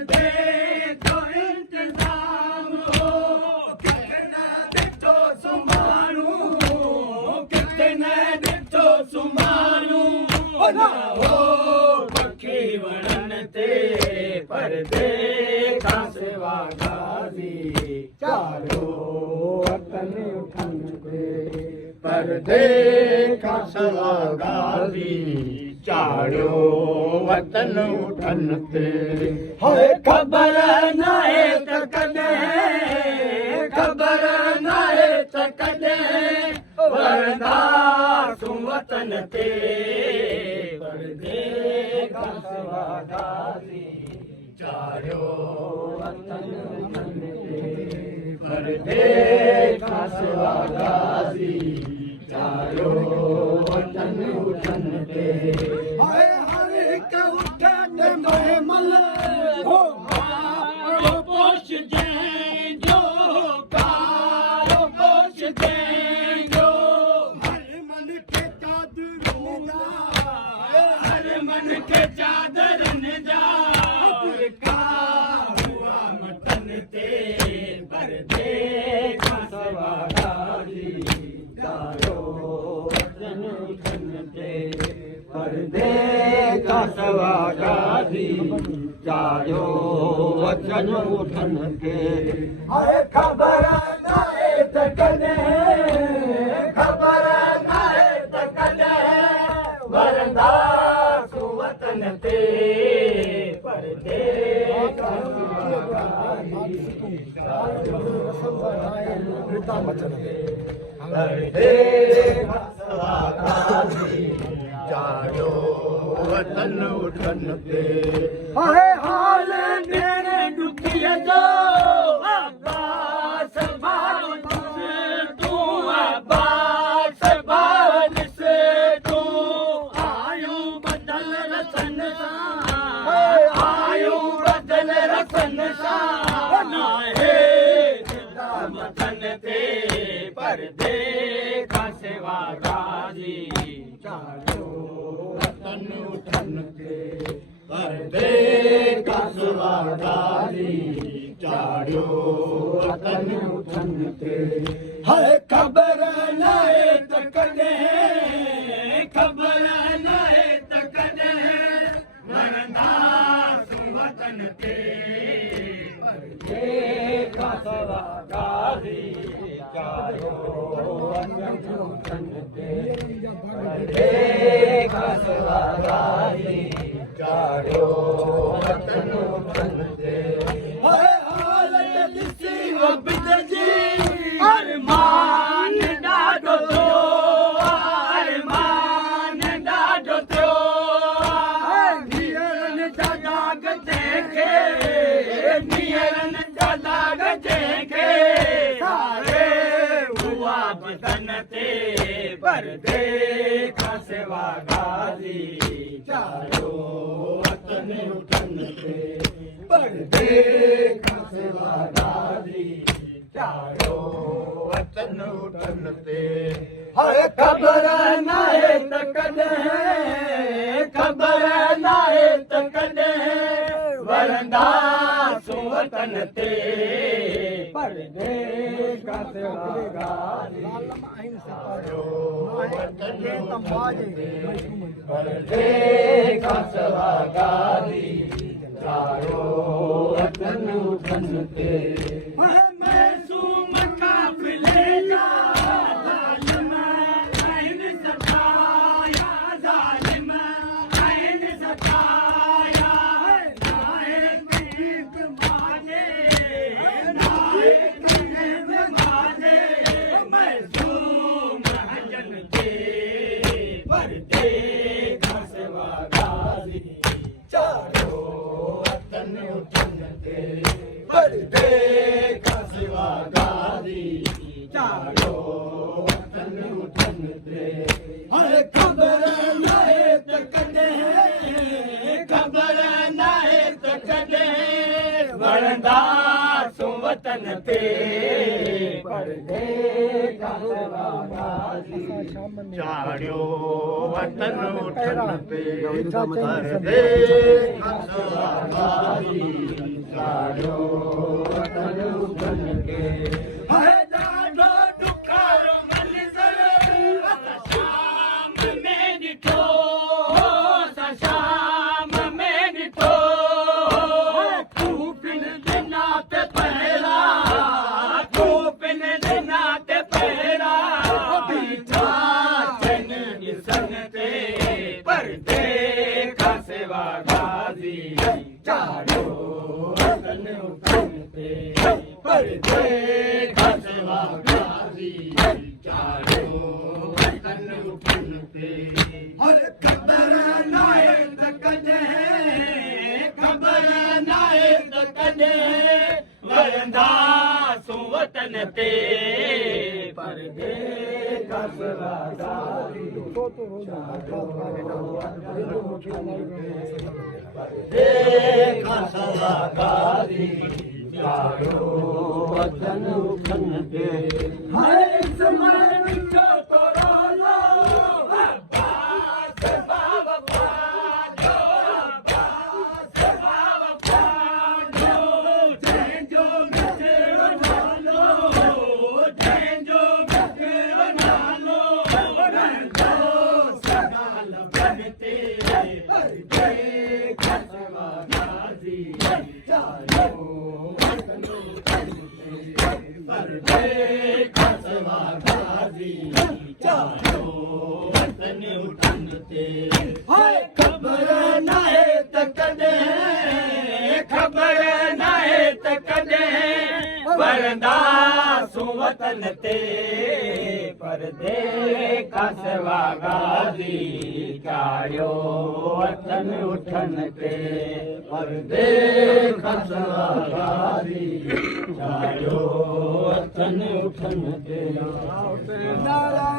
परदे जो इंतजाम हो कितने ॾिठो सुमारू कितने ॾिठो सुमारू न हो पखी वणन ते परदे खां सिवा गाज़ी चारो वतन उठन ते परदे खां सिवा गाज़ी चारो वतन उठन ते हाय ख़बर नाहे त कॾहिं ख़बर नाहे त कॾहिं वरंदासूं वतन ते परदे खां सिवा गाज़ी चारो वतन उठन ते परदे खां सिवा गाज़ी चारो वतन उठन ते हाय हर हिक उठन महिमल हो कारो पोश जंहिंजो कारो पोश जंहिंजो हर मन खे चादरनि जा हर मन खे चादरनि जा हुआ मटन ते परदे खां सिवा गाज़ी चारो वतन उठन ते परदे खां सिवा गाज़ी चारो वतन उठन ते हाय ख़बर नाहे त कॾहिं ख़बर नाहे त कॾहिं वरंदासूं वतन ते परदे खां सिवा गाज़ी चारो वतन ते परदे खां सिवा गाज़ी चारो वतन उठन ते हाय हाल मेरे दुखीअ जो अब्बास भाउ ॾिस तूं अब्बास भाउ ॾिस तूं आयूं बदल रसन सां आयूं बदल रसन सां नाहे मथन ते परदे खां सिवा गाज़ी चारो वतन उठन ते परदे खां सिवा गाज़ी चारो वतन उठन ते हाय ख़बर नाहे त कॾहिं ख़बर नाहे त कॾहिं वरंदासूं वतन ते परदे खां सिवा गाज़ी चारो वतन उठन ते परदे खां सिवा गाज़ी चारो वतन उठन ते हाय हालत ॾिसी अबिद जी अरमान ॾाढो थियो अरमान ॾाढो थियो नीरनि जा दाग जंहिंखे नीरनि जा दाग जंहिंखे सारे हुआ बदन ते परदे खां सिवा गाज़ी चारो वतन उठन ते परदे खां सिवा गाज़ी चारो वतन उठन ते हाय ख़बर नाहे त कॾहिं ख़बर नाहे त कॾहिं वरंदासूं वतन ते परदे खां सिवा गाज़ी चारो वतन उठन ते परदे खां सिवा गाज़ी चारो वतन उठन ते महसूम काफ़िले जा ज़ालिम आहिनि सताया ज़ालिम आहिनि सताया नाहे कंहिं माजे नाहे कंहिं माजे महसूम हजन ते परदे खां सिवा गाज़ी चारो वतन उठन ते परदे खां सिवा गाज़ी चारो वतन उठन ते हाय ख़बर नाहे त कॾहिं ख़बर नाहे त कॾहिं वरंदासूं वतन ते परदे खां सिवा गाज़ी चारो वतन उठन ते परदे खां सिवा गाज़ी चारो वतन उठन के हाय ॾाढो ॾुखारो मंज़र असां शाम में ॾिठो असां शाम में ॾिठो खूपिन ॾिना ते पहिरा खूपिन ॾिना ते पहिरा बीठा थियनि ॾिसण ते परदे खां सिवा गाज़ी चारो वतन उठन ते परदे खां सिवा गाज़ी चारो वतन उठन ते हर ख़बर नाहे त कॾहिं ख़बर नाहे त कॾहिं वरंदासूं वतन ते परदे खां सिवा गाज़ी परदे खां सिवा गाज़ी चारो वतन उठन ते हाय समय विचो तोरो अब्बास बाबा पांडो अब्बास बाबा पांडो जंहिंजो मिठड़ो नालो जंहिंजो मिठड़ो नालो रहंदो सदाल बन ते परदे खां सिवा गाज़ी चारो वतन उठन ते परदे खां सिवा गाज़ी चारो वतन उठन ते हाय ख़बर नाहे त कॾहिं ख़बर नाहे त कॾहिं वरंदासूं वतन ते परदे खां सिवा गाज़ी चारो वतन उठन ते परदे खां सिवा गाज़ी चारो वतन उठन ते